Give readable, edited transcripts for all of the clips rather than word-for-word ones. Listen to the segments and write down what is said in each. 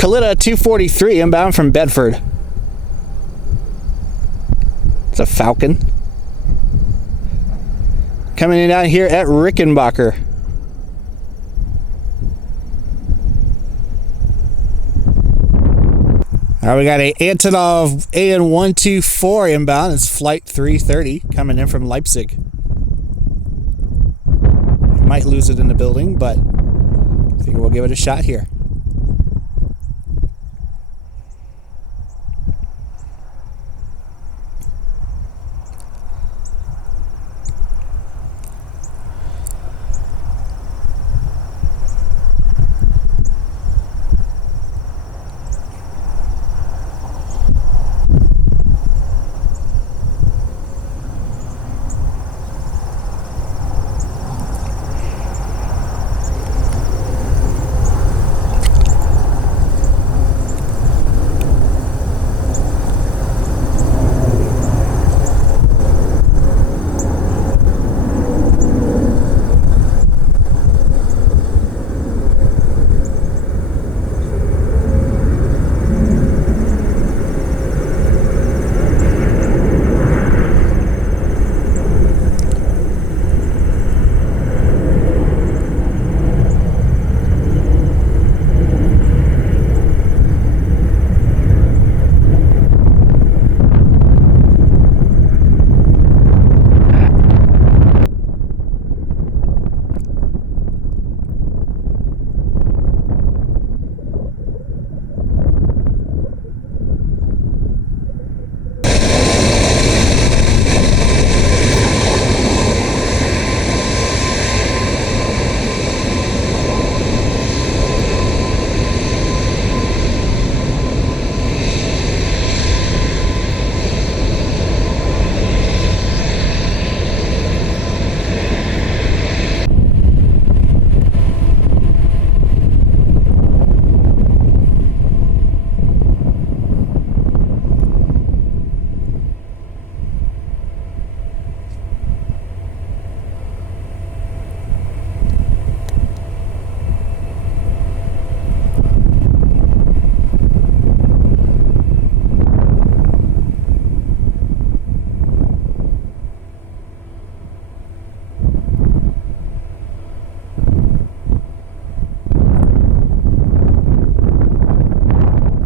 Kalita 243 inbound from Bedford. It's a Falcon. Coming in out here at Rickenbacker. All right, we got a Antonov An-124 inbound. It's flight 330 coming in from Leipzig. Might lose it in the building, but I think we'll give it a shot here.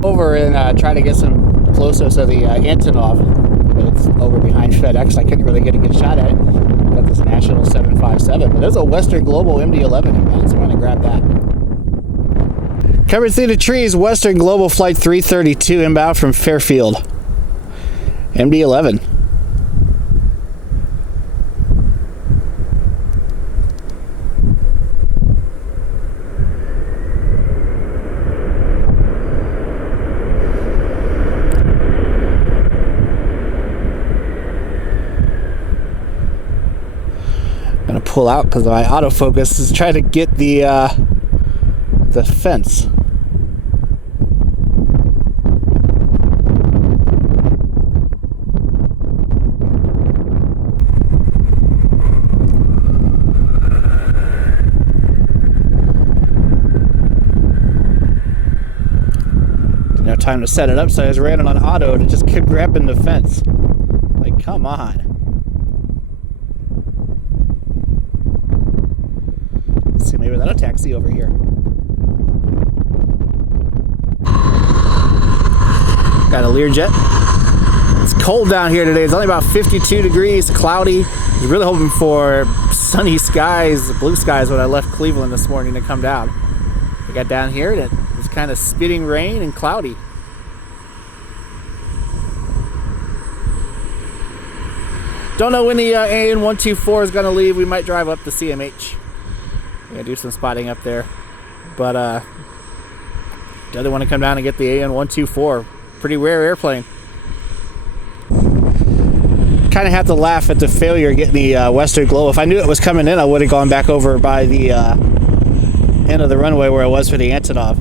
Over and try to get some close-ups of the Antonov. It's over behind FedEx. I couldn't really get a good shot at it. Got this National 757. But there's a Western Global MD-11 inbound, so I'm going to grab that. Coming through the trees, Western Global Flight 332 inbound from Fairfield. MD-11. Gonna pull out because my autofocus is trying to get the fence. Didn't have time to set it up, so I just ran it on auto and it just kept grabbing the fence. Like, come on. See, maybe that'll taxi over here. Got a Learjet. It's cold down here today. It's only about 52 degrees, cloudy. I was really hoping for sunny skies, blue skies when I left Cleveland this morning to come down. I got down here and it was kind of spitting rain and cloudy. Don't know when the An-124 is going to leave. We might drive up to CMH. Yeah, do some spotting up there, but the other want to come down and get the An-124. Pretty rare airplane. Kind of have to laugh at the failure of getting the Western Global. If I knew it was coming in, I would have gone back over by the end of the runway where it was for the Antonov.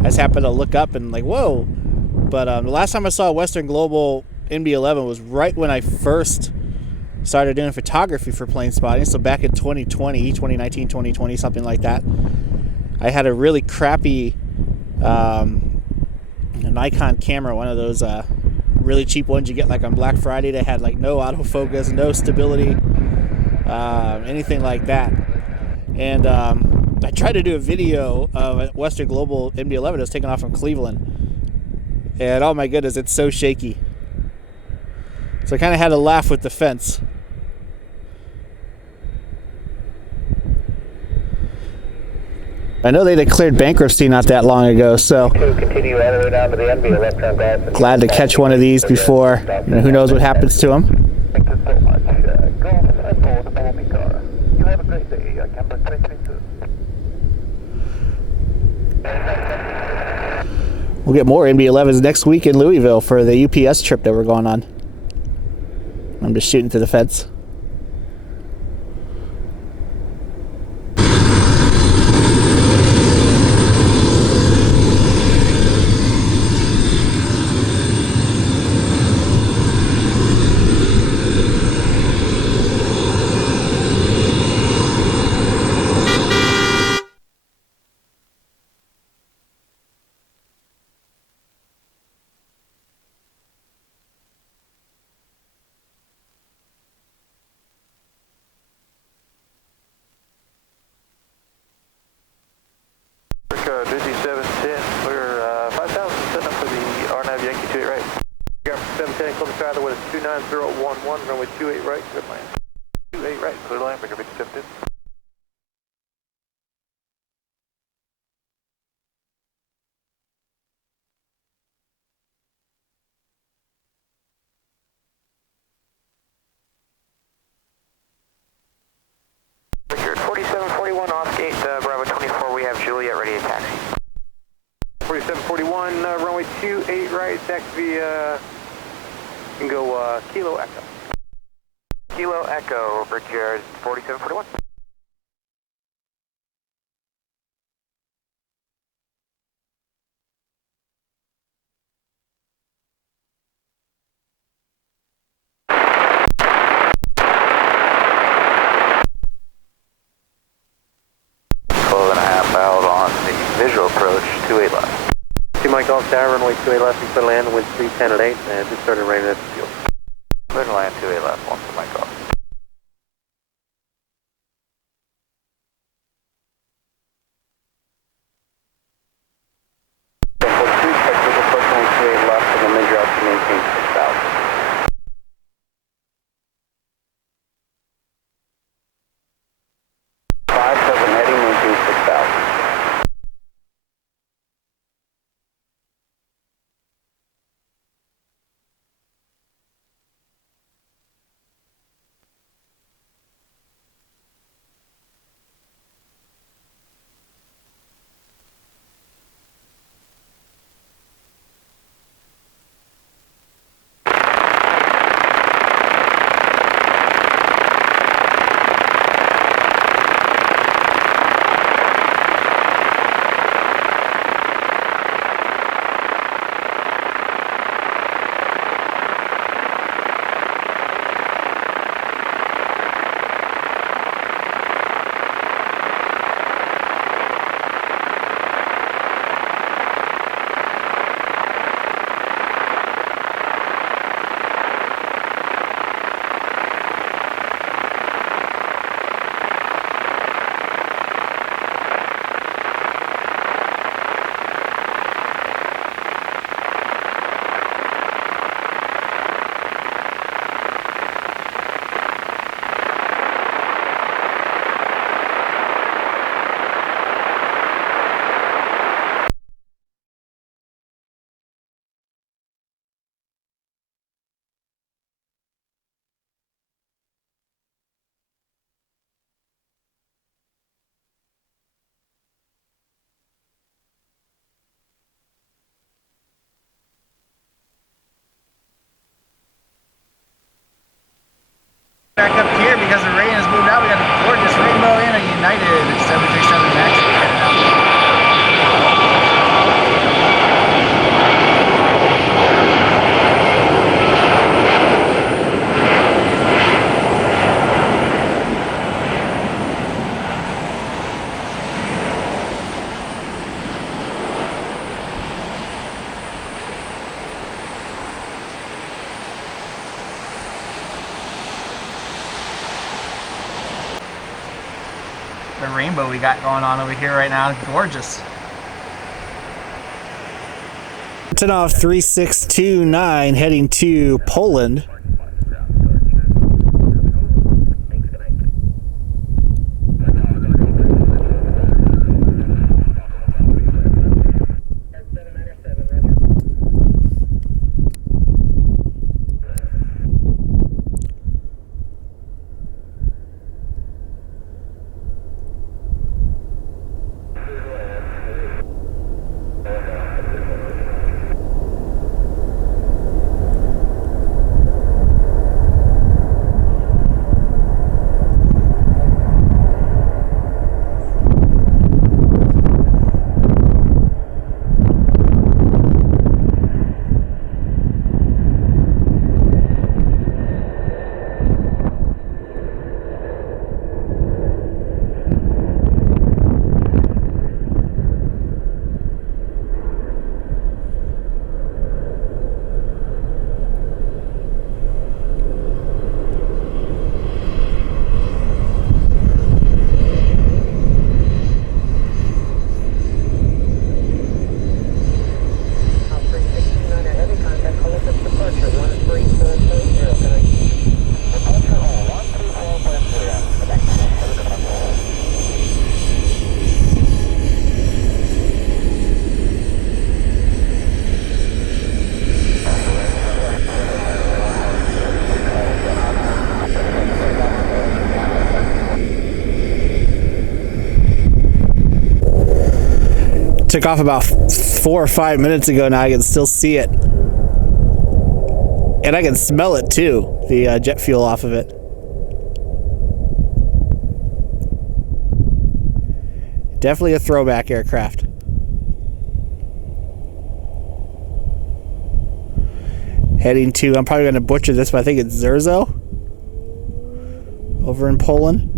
I just happened to look up and like, whoa. But the last time I saw a Western Global MD-11 was right when I first started doing photography for plane spotting. So back in 2019, 2020, something like that. I had a really crappy A Nikon camera, one of those really cheap ones you get like on Black Friday that had like no autofocus, no stability, anything like that. And I tried to do a video of a Western Global MD-11 that was taken off from Cleveland, and oh my goodness, it's so shaky. So I kind of had to laugh with the fence. I know they declared bankruptcy not that long ago, so glad to catch one of these before, who knows what happens to them. Thank you so much. Go and board the Bobby car. You have a great day. Camber 332. We'll get more MD-11s next week in Louisville for the UPS trip that we're going on. I'm just shooting through the fence. Busy 710. We're 5,000 setting up for the RNAV Yankee 28 right. Got 710, Columbus Skyler with 29011, runway 28 right, clear line. 28 right, clear line, bigger 710. Richard, 4741 off gate, Bravo 24, we have Juliet ready to taxi. 4741, runway 28 right, taxi, can go Kilo Echo. Kilo Echo, Richard, 4741. Visual approach, 28 left. 2 Mike Golf Tower, runway 28 left, and clear land, wind 310 at 8, and just started raining at the field. Clear to land, 28 left, 1 for Mike Golf. Visual approach, runway 28 left, and the major altitude maintain 6,000. Heading, maintain 6,000. the rainbow we got going on over here right now. Gorgeous. Antonov 3629 heading to Poland. Took off about 4 or 5 minutes ago. Now I can still see it, and I can smell it too, the jet fuel off of it. Definitely a throwback aircraft. Heading to, I'm probably going to butcher this, but I think it's Zerzo over in Poland.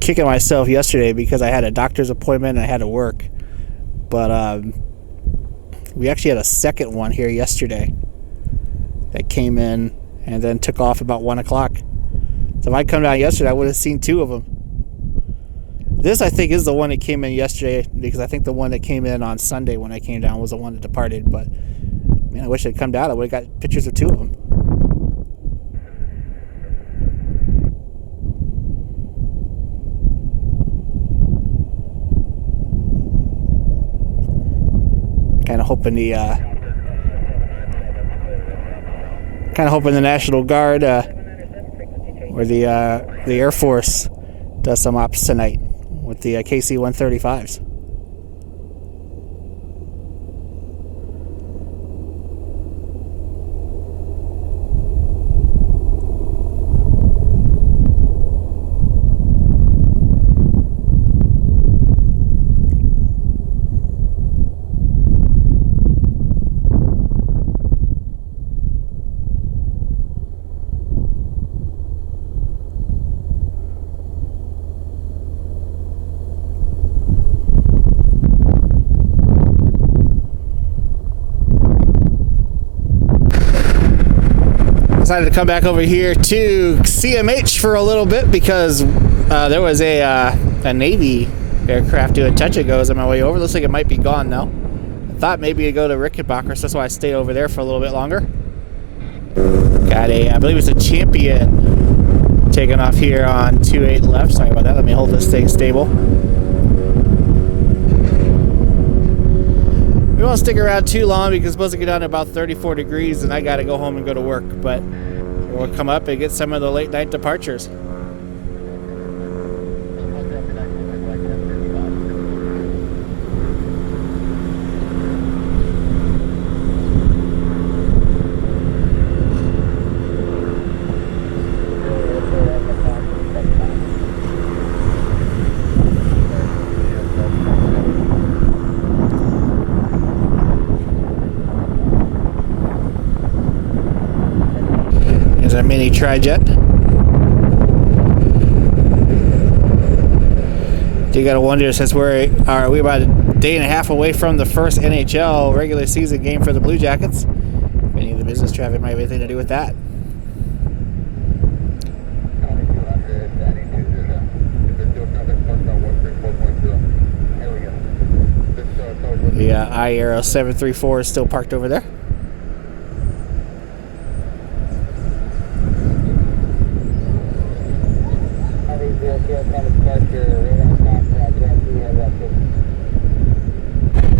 Kicking myself yesterday because I had a doctor's appointment and I had to work, but we actually had a second one here yesterday that came in and then took off about 1 o'clock. So if I'd come down yesterday, I would have seen 2 of them. This, I think, is the one that came in yesterday, because I think the one that came in on Sunday when I came down was the one that departed. But man, I wish I'd come down. I would have got pictures of 2 of them. Kind of hoping the National Guard or the Air Force does some ops tonight with the KC-135s. Decided to come back over here to CMH for a little bit because there was a Navy aircraft doing touch and goes on my way over. Looks like it might be gone now. I thought maybe it'd go to Rickenbacker, so that's why I stayed over there for a little bit longer. Got a, I believe it's a Champion taking off here on 28 left. Sorry about that. Let me hold this thing stable. We won't stick around too long because it's supposed to get down to about 34 degrees and I got to go home and go to work. But we'll come up and get some of the late night departures. There's our mini tri-jet. You gotta wonder, since we're about a day and a half away from the first NHL regular season game for the Blue Jackets, if any of the business traffic might have anything to do with that. The iAero 734 is still parked over there.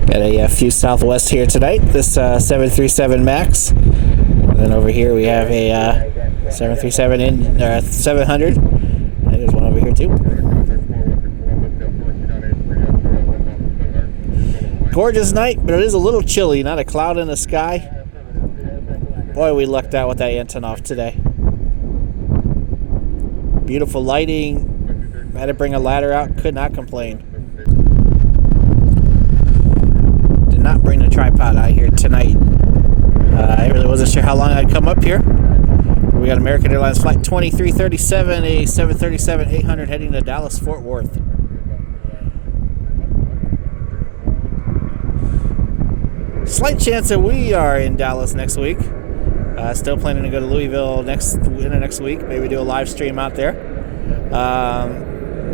Got a few Southwest here tonight. This 737 MAX. And then over here we have a 737 in 700. And there's one over here too. Gorgeous night, but it is a little chilly. Not a cloud in the sky. Boy, we lucked out with that Antonov today. Beautiful lighting. Had to bring a ladder out. Could not complain. Did not bring the tripod out here tonight. I really wasn't sure how long I'd come up here. We got American Airlines Flight 2337, a 737-800 heading to Dallas-Fort Worth. Slight chance that we are in Dallas next week. Still planning to go to Louisville next week. Maybe do a live stream out there.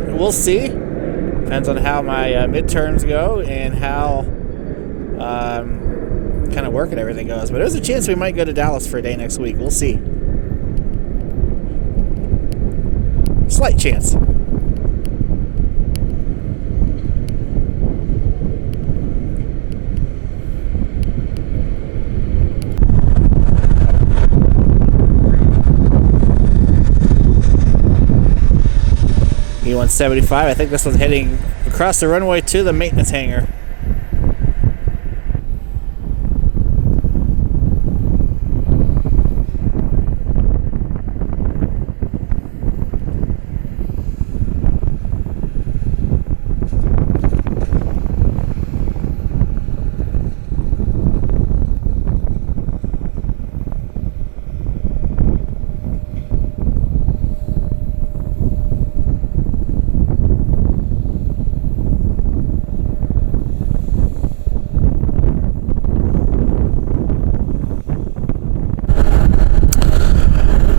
We'll see. Depends on how my midterms go and how kind of work and everything goes. But there's a chance we might go to Dallas for a day next week. We'll see. Slight chance. E-175, I think this one's heading across the runway to the maintenance hangar.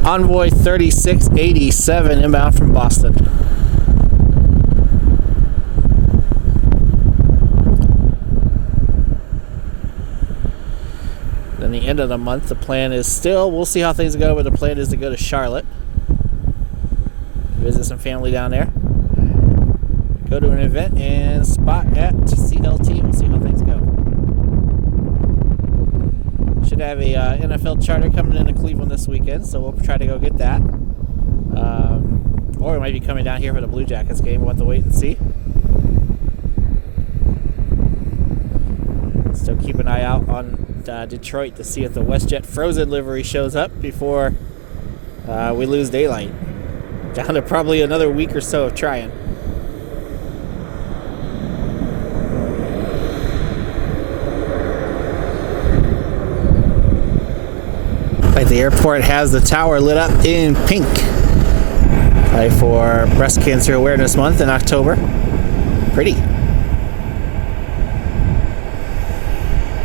Envoy 3687 inbound from Boston. Then the end of the month, the plan is still, we'll see how things go, but the plan is to go to Charlotte. Visit some family down there. Go to an event and spot at CLT. We'll see how things go. Should have a NFL charter coming into Cleveland this weekend, so we'll try to go get that. Or we might be coming down here for the Blue Jackets game. We'll have to wait and see. Still keep an eye out on Detroit to see if the WestJet Frozen livery shows up before we lose daylight. Down to probably another week or so of trying. The airport has the tower lit up in pink, probably for Breast Cancer Awareness Month in October. Pretty.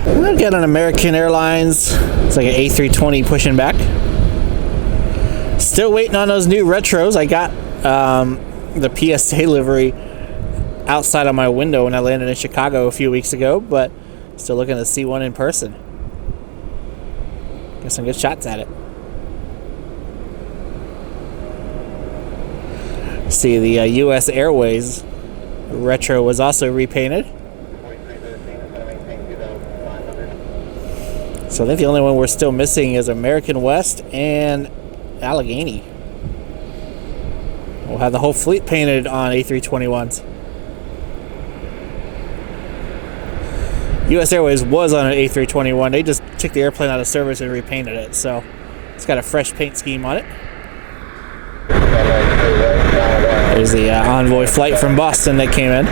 I've got an American Airlines. It's like an A320 pushing back. Still waiting on those new retros. I got the PSA livery outside of my window when I landed in Chicago a few weeks ago, but still looking to see one in person. Get some good shots at it. See, the U.S. Airways retro was also repainted. So I think the only one we're still missing is American West and Allegheny. We'll have the whole fleet painted on A321s. U.S. Airways was on an A321. They just took the airplane out of service and repainted it, so it's got a fresh paint scheme on it. There's the Envoy flight from Boston that came in.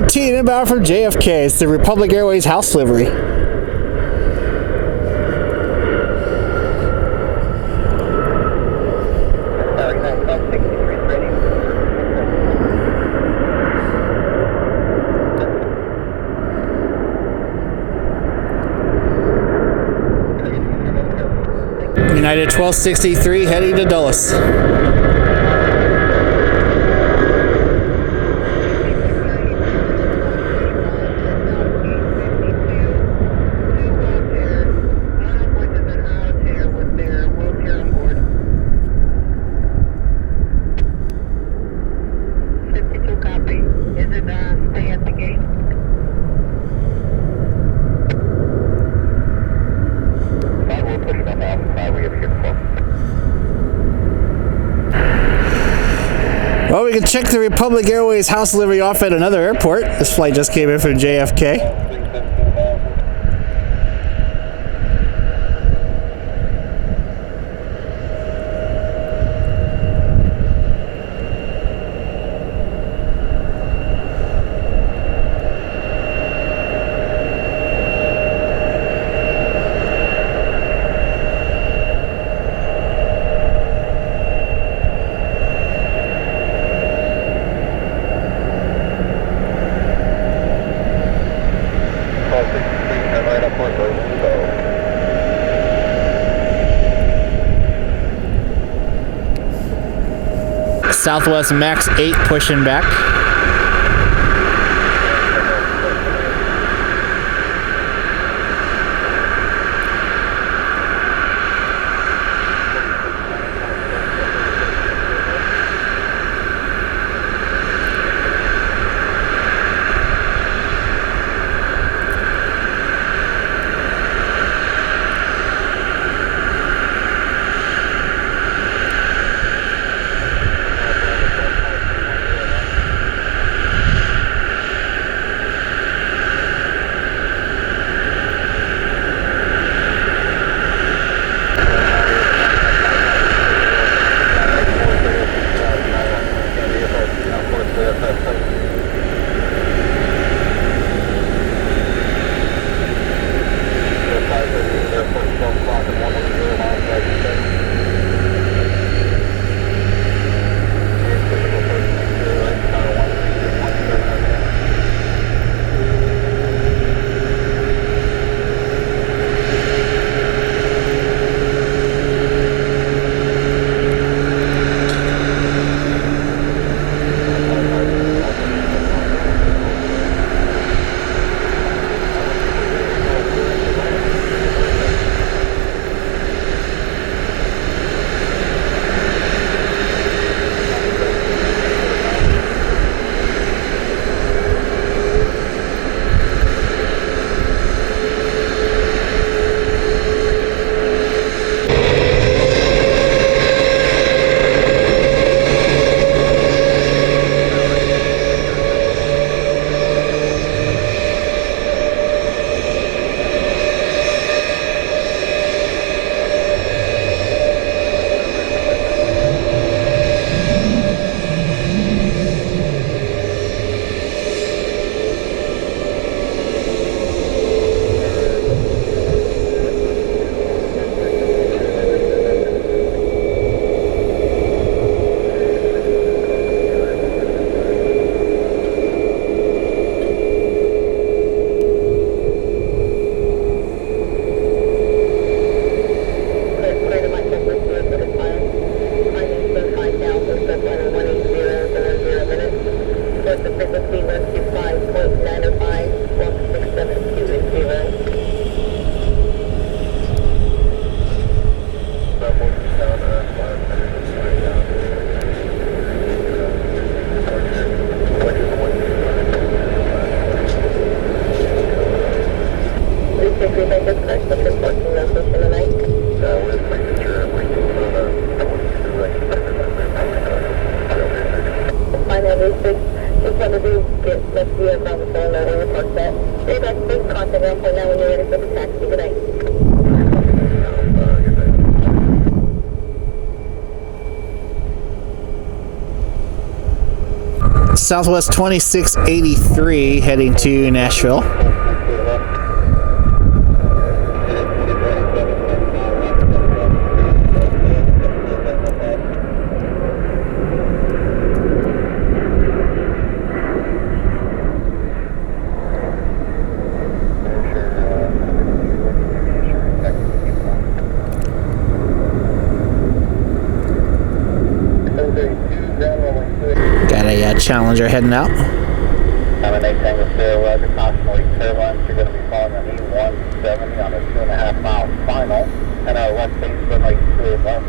13 inbound from JFK. It's the Republic Airways house livery. United 1263 heading to Dulles. Well, we can check the Republic Airways house livery off at another airport. This flight just came in from JFK. Southwest Max 8 pushing back. Southwest 2683 heading to Nashville. Got a Challenger heading out. I'm an 8 Tango Sierra Roger, constantly Airlines. You're going to be following an E-170 on a 2.5 mile final, and our left base runway 281.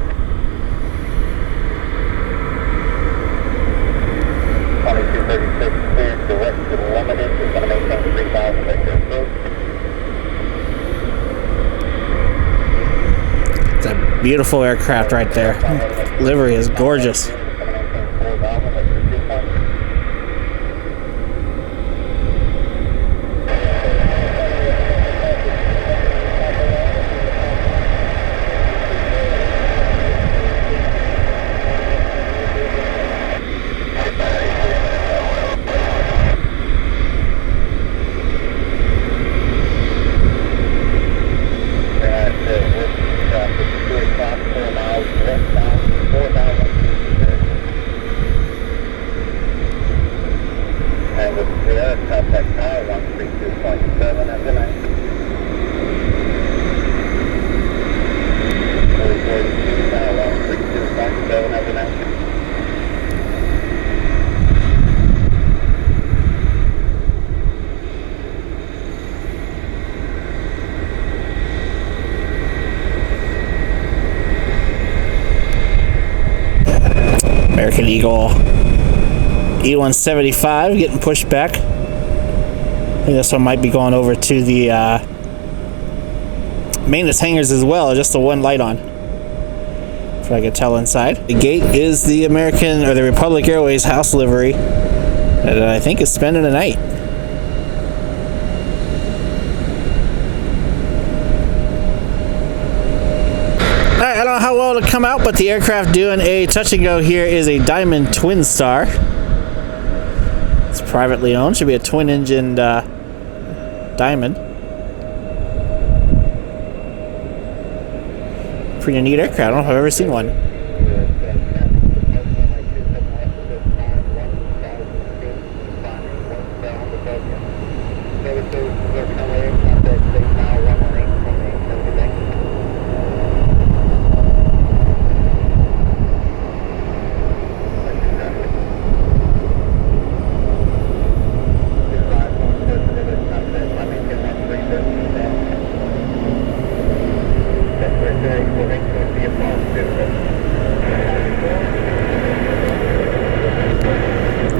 2236 cleared direct to the limited. We're going to maintain 3,000 at your approach. It's a beautiful aircraft right there. Livery is gorgeous. American Eagle E-175 getting pushed back. I think this one might be going over to the maintenance hangars as well, just the one light on, if I could tell inside. The gate is the American or the Republic Airways house livery that I think is spending the night. Alright, I don't know how well it'll come out, but the aircraft doing a touch and go here is a Diamond Twin Star. It's privately owned, should be a twin engined Diamond. Pretty neat aircraft, I don't know if I've ever seen one.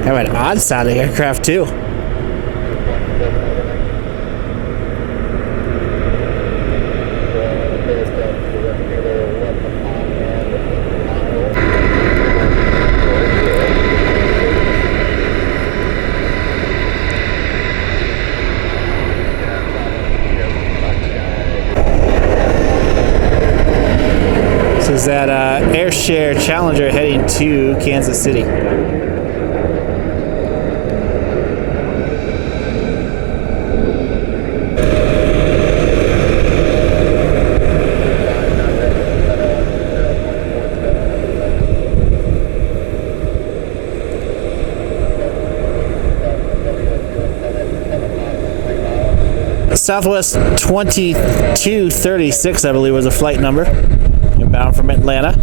Have an odd sounding aircraft too. This is that Airshare Challenger heading to Kansas City. Southwest 2236, I believe, was a flight number. Bound from Atlanta.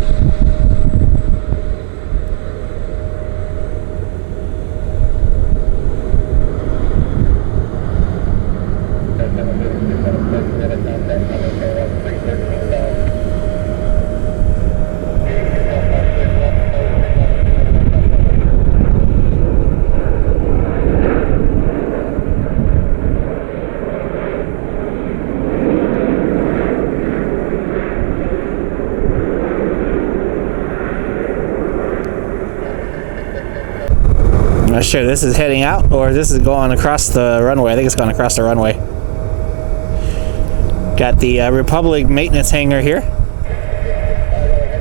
I'm not sure this is heading out or this is going across the runway. I think it's going across the runway. Got the Republic maintenance hangar here.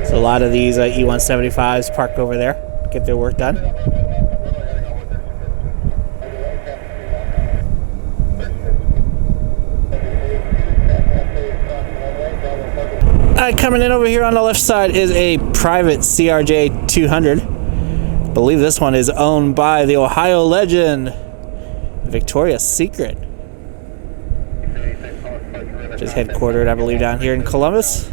So a lot of these E-175s park over there, get their work done. Alright, coming in over here on the left side is a private CRJ 200. I believe this one is owned by the Ohio legend, Victoria's Secret. Just headquartered, I believe, down here in Columbus.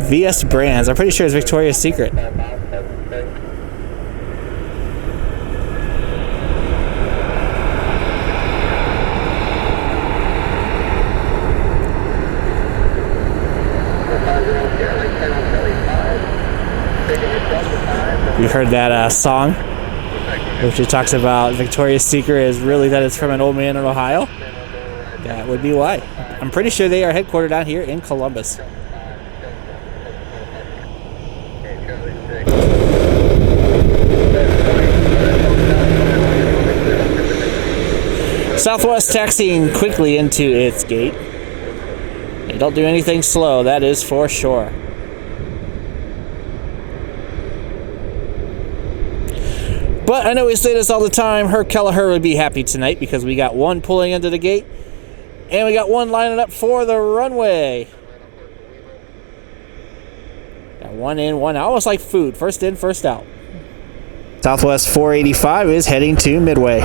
VS Brands. I'm pretty sure it's Victoria's Secret. You heard that song, which it talks about Victoria's Secret is really that it's from an old man in Ohio? That would be why. I'm pretty sure they are headquartered down here in Columbus. Southwest taxiing quickly into its gate. They don't do anything slow, that is for sure. But I know we say this all the time, Herc Kelleher would be happy tonight because we got one pulling into the gate and we got one lining up for the runway. Got one in, one out, almost like food. First in, first out. Southwest 485 is heading to Midway.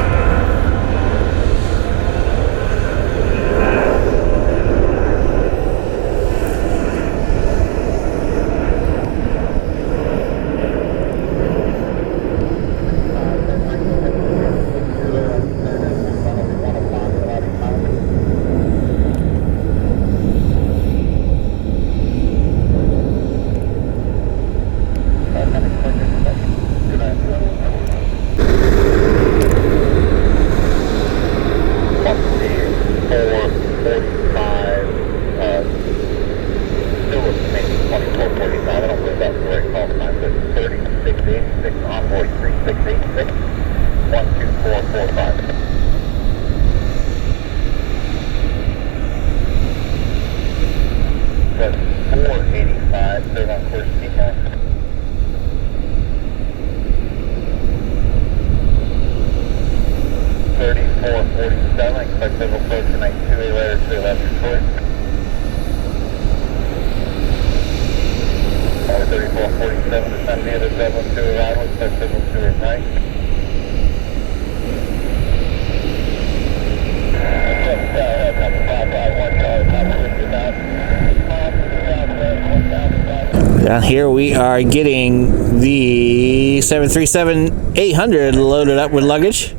Down here we are getting the 737-800 loaded up with luggage.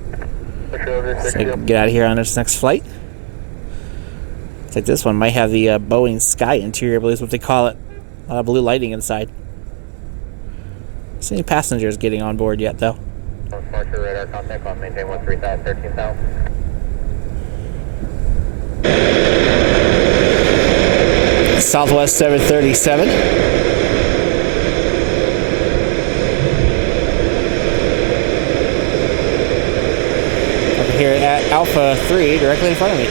So get out of here on this next flight. Looks like this one might have the Boeing Sky interior, I believe is what they call it. A lot of blue lighting inside. Don't see any passengers getting on board yet, though. Departure radar contact on maintain 13,000, 13,000. Southwest 737. Over here at Alpha 3, directly in front of me.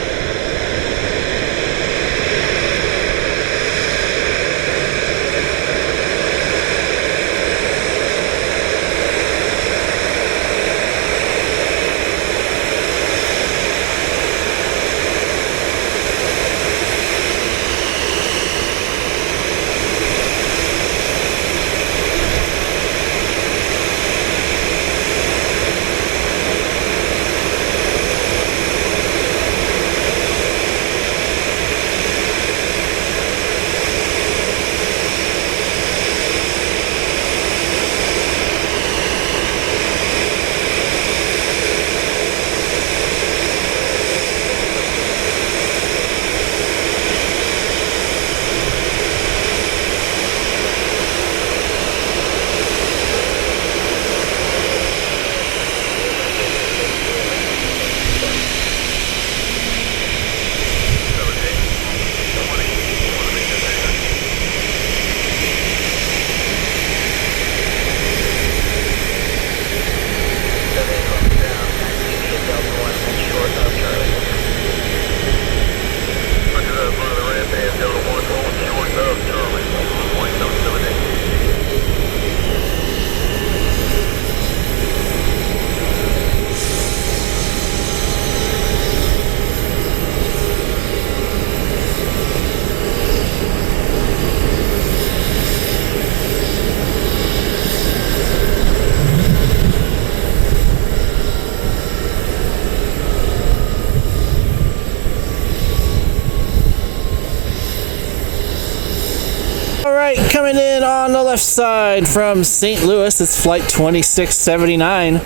All right, coming in on the left side from St. Louis, it's flight 2679,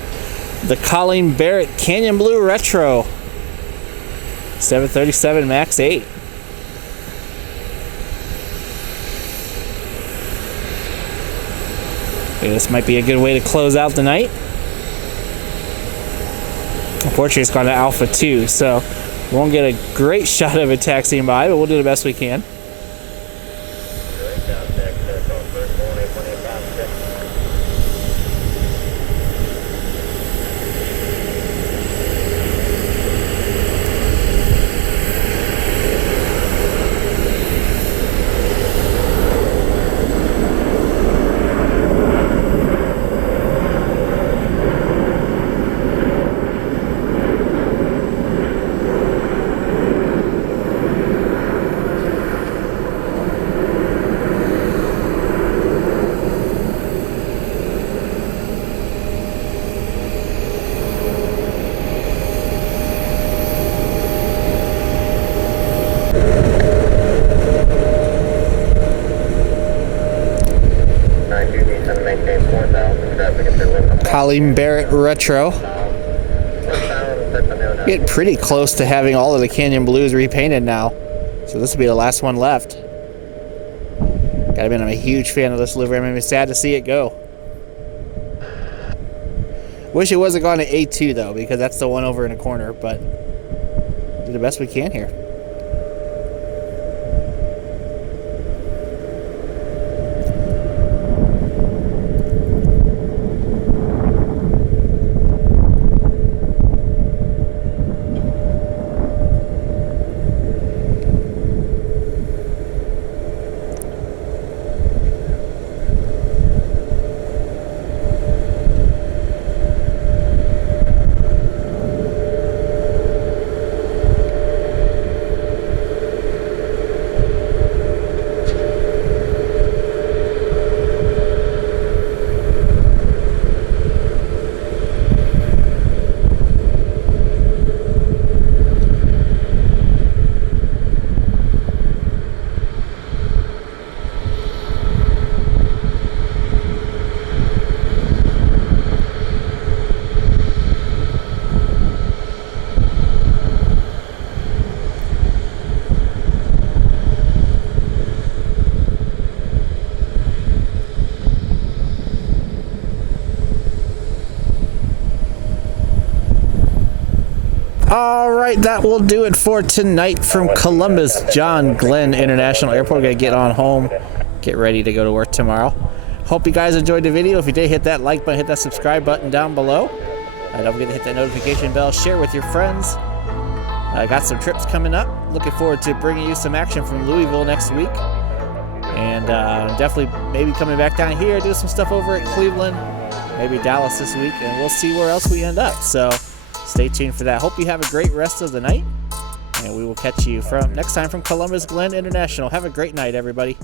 the Colleen Barrett Canyon Blue Retro, 737 MAX 8. Okay, this might be a good way to close out the night. Unfortunately, it's gone to Alpha 2, so we won't get a great shot of it taxiing by, but we'll do the best we can. Colleen Barrett Retro. Get pretty close to having all of the Canyon Blues repainted now. So this will be the last one left. Gotta admit, I'm a huge fan of this livery. I'm sad to see it go. Wish it wasn't gone to A2 though, because that's the one over in the corner, but do the best we can here. All right, that will do it for tonight from Columbus John Glenn International Airport. We're going to get on home, get ready to go to work tomorrow. Hope you guys enjoyed the video. If you did, hit that like button, hit that subscribe button down below. Don't forget to hit that notification bell, share with your friends. I got some trips coming up. Looking forward to bringing you some action from Louisville next week. And definitely maybe coming back down here, do some stuff over at Cleveland, maybe Dallas this week, and we'll see where else we end up. So stay tuned for that. Hope you have a great rest of the night, and we will catch you from next time from Columbus Glen International. Have a great night, everybody.